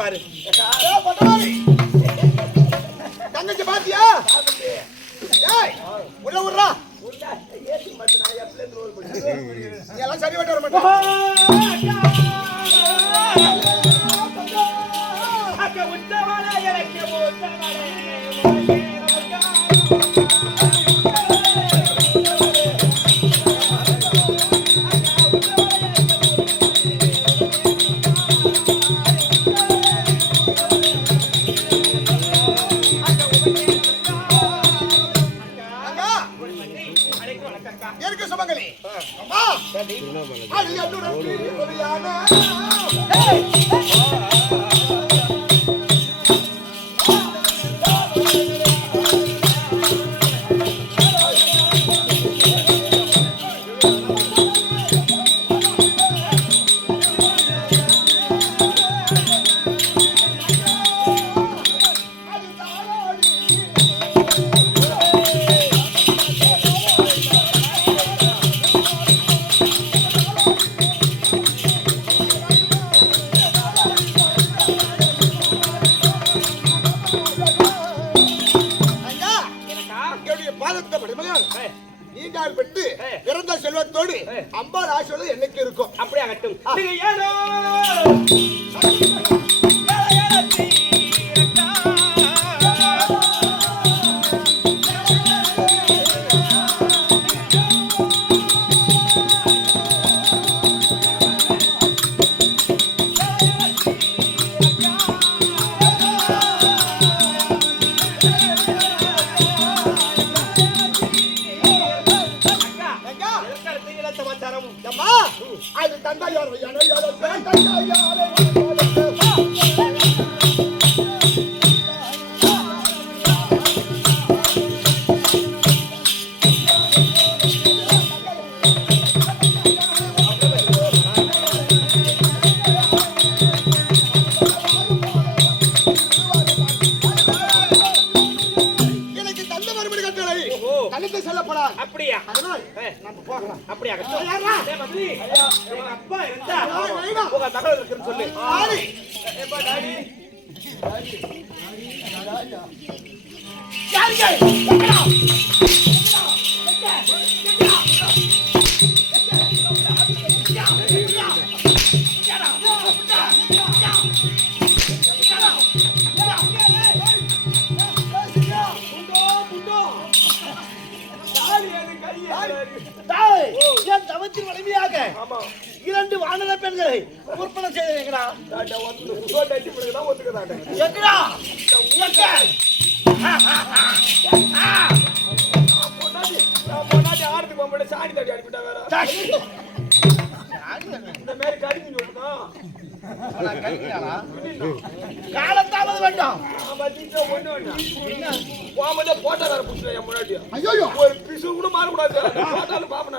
பாரு. தங்கச்சி பாத்தியா? உள்ள விடுறா. எல்லாம் சரி வர மாட்டேன். பிறந்த செல்வத்தோடு அம்பா ராசியோடு என்னைக்கு இருக்கும். அப்படியே ஆகட்டும். அப்படியா? அதனால் நம்ம போகலாம். அப்படியே அப்பா இருந்தா உங்க மகள் இருக்குன்னு சொல்லு. வலிமையாக 2 வானர பெண்களை உற்பத்தி செய்திருக்கிறா. சாணி தடி அடிப்பிட்டா இந்த மாதிரி கடிஞ்சு காலத்தாவது வேண்டாம். போட்டா வேற புடிச்ச முன்னாடி ஒரு பிசு கூட மாறக்கூடாது. போட்டாலும் பாப்பா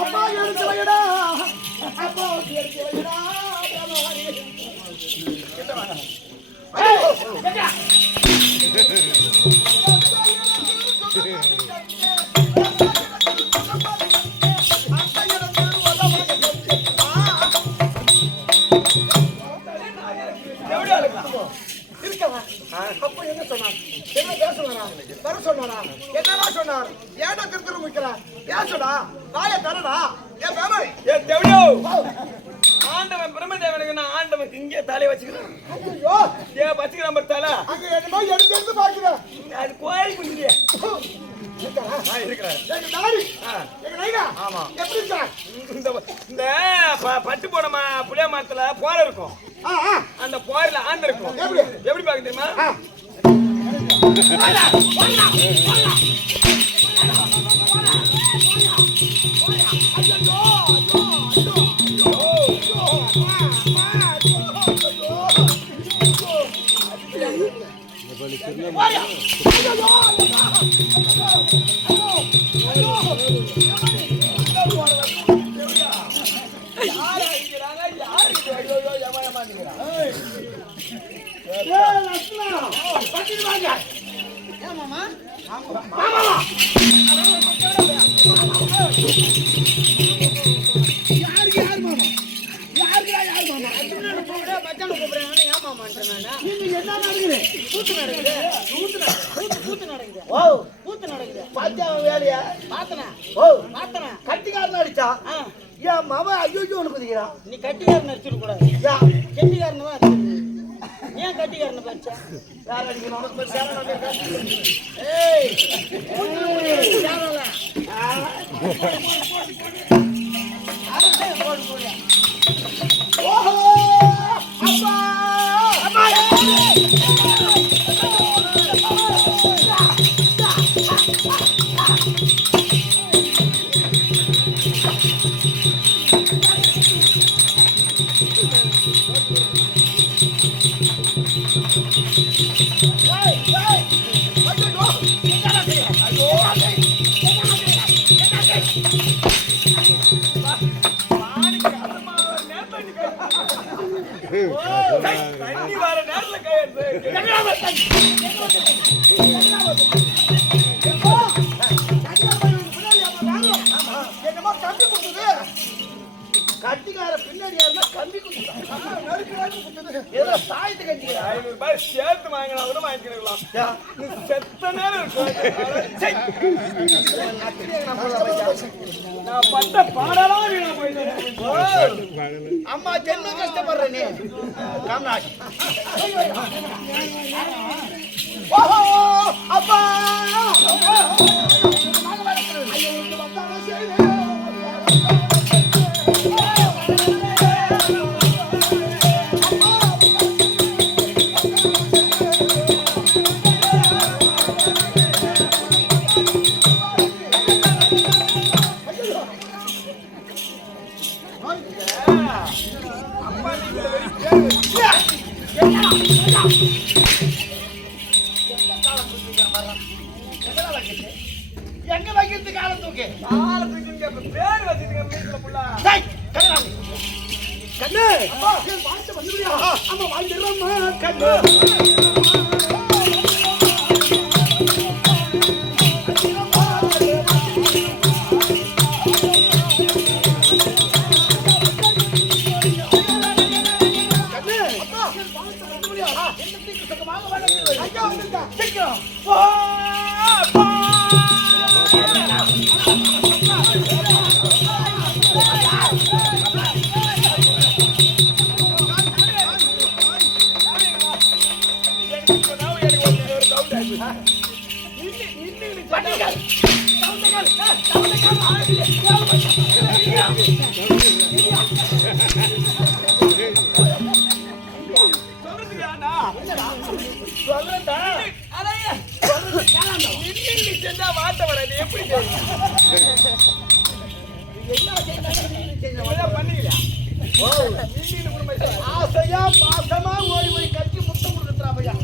அப்பா எடுத்து வைடா. அப்பா எடுத்து வைடா. அப்ப என்ன சொன்னார்? என்ன பேசுவாரா? வர சொன்னாரா? என்னடா சொன்னார்? ஏடா திருத்தர முக்கிறா? பேசுடா. வாயை தரடா. ஏ பேமை. ஏ தேவடோ. ஆண்டவன் பிரம்மதேவனுக்கு நான் ஆண்டவன் இங்கே தலை வச்சுக்கிறேன். ஐயோ ஏ வச்சுக்கிறேன் பத்தல. அங்க என்னமோ எடுத்து பாக்குறேன். அது கோயில் குஞ்சியே. இருக்கறார். எங்க நாரி. எங்க நைனா. ஆமா. எப்படி இருக்கா? இந்த பட்டு போன புளிய மரத்துல போற இருக்கும். அந்த போர்ல ஆந்த இருக்கும். எப்படி பாக்க தெரியுமா? மாமாவா? யாருக்கு யார் மாமா? யாருக்குடா யார் மாமா? மச்சான கூப்பிடுறாங்க ஏன் மாமான்றேன் நானு. நீங்க என்ன நடக்குது? கூத்து நடக்குது. கூத்து நடக்குது. ஓ கூத்து நடக்குது. பாத்தியா அவன் வேலையா? பாத்தனா ஓ பாத்தனா. கட்டிக்காரன் அடிச்சா என் மவன் ஐயோ குதிக்கிறான். நீ கட்டிக்காரன் அடிச்சிட கூடாது. யா கெட்டிக்காரன் அடிச்சிரு. ஏன் கட்டிக்காரனை பறிச்ச? யார் அடிக்கணும்? ஏய் ஓஹோ அப்பா அம்மா தண்ணி வர நேரத்துல கையெடுத்து என்னமோ கம்பி கொடுத்தது. கட்டிக்கார பின்னாடியா இருந்தா கம்பி கொடுத்தது. ஏதோ சாயத்து கட்டிக்கிறா. 500 ரூபாய் சேர்த்து வாங்கினா கூட வாங்கிக்கலாம். நீ செத்த நேரம் இருக்கும். நான் பட்ட பாடலாம் வீணா போயிட்டேன். அம்மா ஜென்ம கஷ்டப்படுற நீ காமராஜ். ஓஹோ அப்பா எங்க வைக்கிறது காலம் தூக்கி காலத்துக்கு பேர் வச்சுருக்க வீட்டுல புள்ள. கண்ணு அப்பா வாழ்த்து வந்துடுறியா? அம்மா வாழ்ந்துடுறோம்மா கண்ணு. வார்த்தை வர எப்படி பண்ணிக்கலாம். ஆசையா பாசமா ஓடி போய் கட்டி முத்தம் கொடுத்துறாமையா.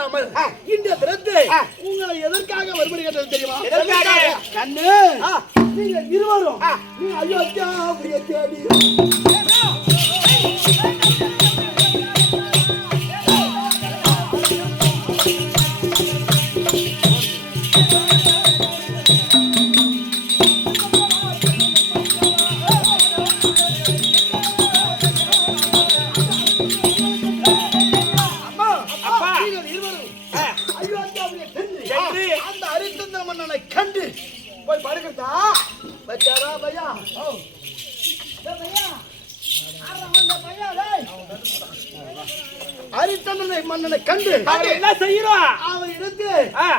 இல்லாமல் இந்த தினத்தை உங்களை எதற்காக வரும்படி கேட்டது தெரியுமா? எதற்காக? கண்ணு நீங்க இருவரும் நீ அயோத்தியா அப்படியே தேடி அந்த ஹரிச்சந்திர மன்னனை கண்டு போய் படுக்கிறதா பச்சாரா பையா ஹரிச்சந்திரனை மன்னனை கண்டு அவர் என்ன செய்யறோம்? அவன் எடுத்து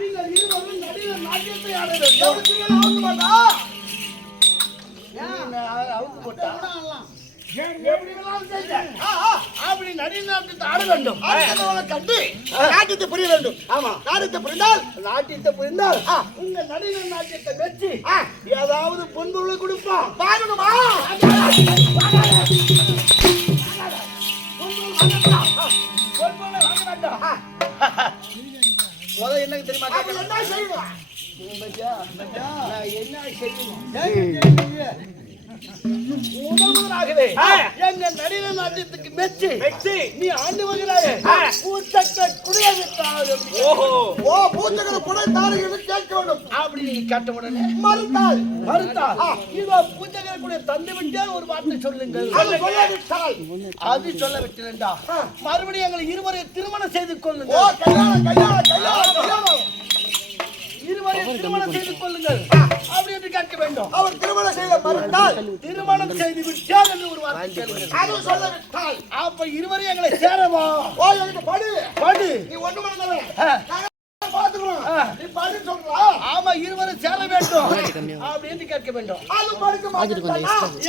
நீங்கள் இருவரும் நடுவே நாட்டியத்தை ஆட அப்படி நடிநாட்டத்தை ஆட வேண்டும். கண்டு நாட்டியத்தை புரிய வேண்டும். ஆமா, நாட்டியத்தை புரிந்தால் உங்க நடிகர் நாட்டியத்தை வச்சு ஏதாவது பொன்பொருளை கொடுப்பான். பாருங்கம்மா, என்ன தெரியுமா? என்ன செய்யணும்? முதலாகவே எங்க நடின நாட்டியத்துக்கு மெச்சி நீ ஆண்டு வருகிறாயே பூச்சக்கரை குடியவிட்டால் பூச்சக்கரை குடைத்தாரு என்று கேட்க வேண்டும். அப்படி நீ கேட்ட உடனே மறுத்தால் இதோ பூச்சக்கரை குடிய தந்து விட்டே ஒரு வார்த்தை சொல்லுங்கள். அது சொல்ல விட்டா மறுபடியும் எங்களை இருவரை திருமணம் செய்து கொள்ளுங்கள். இருவரை திருமணம் செய்து கொள்ளுங்கள் அப்படி என்று கேட்க வேண்டும். அவர் திருமணம் செய்த மறுத்தால் திருமணம் செய்து விட்டால் என்று ஒரு வார்த்தை கேளுங்கள். அது சொல்ல விட்டால் அப்ப இருவரை எங்களை சேரவா படு நீ ஒண்ணு பண்ணல நீ பாடு சொல்றா. ஆமா, இருவரை சேர வேண்டும் அப்படின்னு கேட்க வேண்டும்.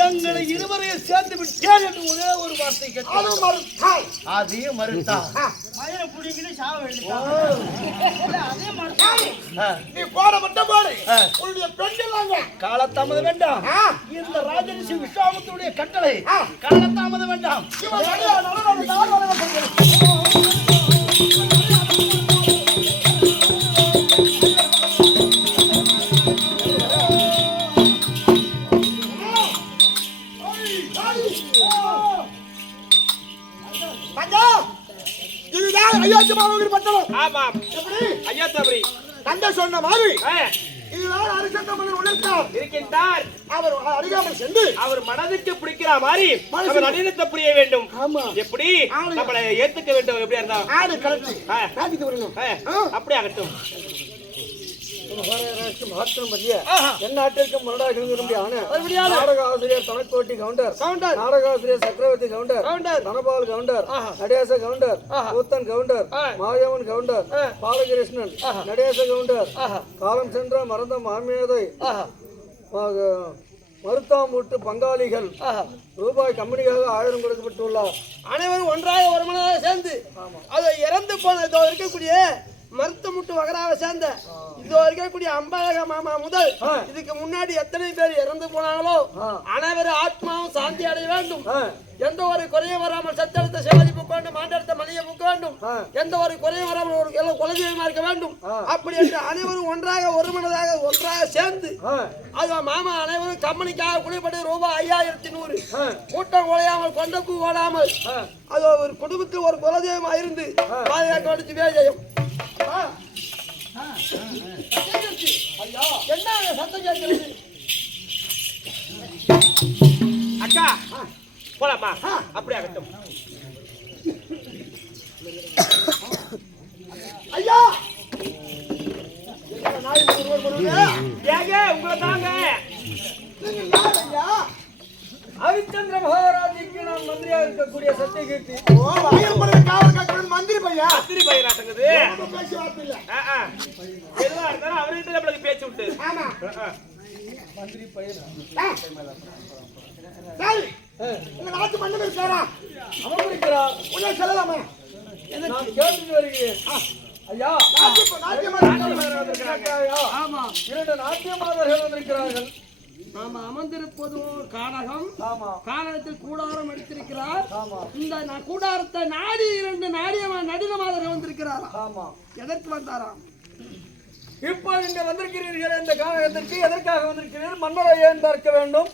எங்களை இருவரையும் சேர்ந்து விட்டேன் என்று ஒரே ஒரு வார்த்தை கேட்க அதையும் மறுத்தா நீ போட மட்டும் போடு. உன்னுடைய பெண்கள் காலத்தாமதம் வேண்டாம். இந்த ராஜரிஷி விஸ்வாமித்திரனுடைய கட்டளை காலத்தாமதம் வேண்டாம். தந்தை சொன்ன மாதிரி இதுதான் ஹரிச்சந்திர மன்னர் உணர்த்தார் இருக்கின்றார். அவர் அருகாமல் சென்று அவர் மனதுக்கு பிடிக்கிற மாதிரி அவர் நடினத்தை புரிய வேண்டும். எப்படி நம்மளை ஏத்துக்க வேண்டும்? எப்படியா இருந்தா அப்படி ஆகட்டும். நாட்டிற்கு நாடக ஆசிரியர் தனக்கோட்டி கவுண்டர், நாடக ஆசிரியர் சக்கரவர்த்தி counter, Dhanapal counter, Natesa counter, கூத்தன் கவுண்டர், மாயவன் கவுண்டர், பாலகிருஷ்ணன், நடேச கவுண்டர், காலம் சென்ற மறந்த மாமேதை மருத்தாமூட்டு பங்காளிகள் ரூபாய் கம்பெனிக்காக 1000 கொடுக்கப்பட்டுள்ளார். அனைவரும் ஒன்றாக ஒரு மனதாக சேர்ந்து அதை இறந்து போன இருக்கக்கூடிய மருத்துவமுட்டு வகராவை சேர்ந்த இதோ இருக்கக்கூடிய அம்பழக மாமா முதல் இதுக்கு முன்னாடி எத்தனை பேர் இறந்து போனாங்களோ அனைவரும் ஆத்மாவும் சாந்தி அடைய வேண்டும். எந்த ஒரு குறையும் வராமல் சத்தெடுத்த சிவாஜி புக்க வேண்டும், மாண்டெடுத்த மலையை புக்க வேண்டும். எந்த ஒரு குறையும் வராமல் ஒரு குலதெய்வமா இருக்க வேண்டும். அப்படி என்று அனைவரும் ஒன்றாக ஒரு மனதாக ஒன்றாக சேர்ந்து அது மாமா அனைவரும் கம்பெனிக்காக குடிப்பட்டு ரூபாய் 5100 கூட்டம் குறையாமல் கொண்டப்பு ஓடாமல் அது ஒரு குடும்பத்தில் ஒரு குலதெய்வமா இருந்து பாதுகாக்க வேண்டிய வேஜயம். என்ன சத்தம் கேட்கிறது? அக்கா போலாமா? அப்படி ஆகட்டும். ஐயா உங்களை தாங்க ஹரிச்சந்திர மகாராஜுக்கு நான் மந்திரியா இருக்கக்கூடிய சத்தியகீர்த்தி. மந்திரி பையா மந்திரி பையனாட்டங்குது. எதுவா இருந்தாலும் அவர்கிட்ட நம்மளுக்கு பேச்சு விட்டு. மந்திரி பையன் நாட்டு மன்னன் இருக்காரா? அவன் இருக்கிறார். உன்னை சொல்லலாமா? நான் கேட்டு வருகிறேன். ஐயா, 2 நாட்டியமாதர்கள் வந்திருக்கிறார்கள். நாம அமர்ந்திருப்பதும் கானகம். ஆமா கானகத்தில் கூடாரம் எடுத்திருக்கிறார். ஆமா இந்த கூடாரத்தை நாடி 2 நடின மாதர்கள் வந்திருக்கிறாரா? ஆமா எதற்கு வந்தாராம்? இப்போ இங்க வந்திருக்கிறீர்கள் இந்த காலகட்டத்திற்கு எதற்காக வந்திருக்கிறீர்கள்? மன்னரை ஏன் பார்க்க வேண்டும்?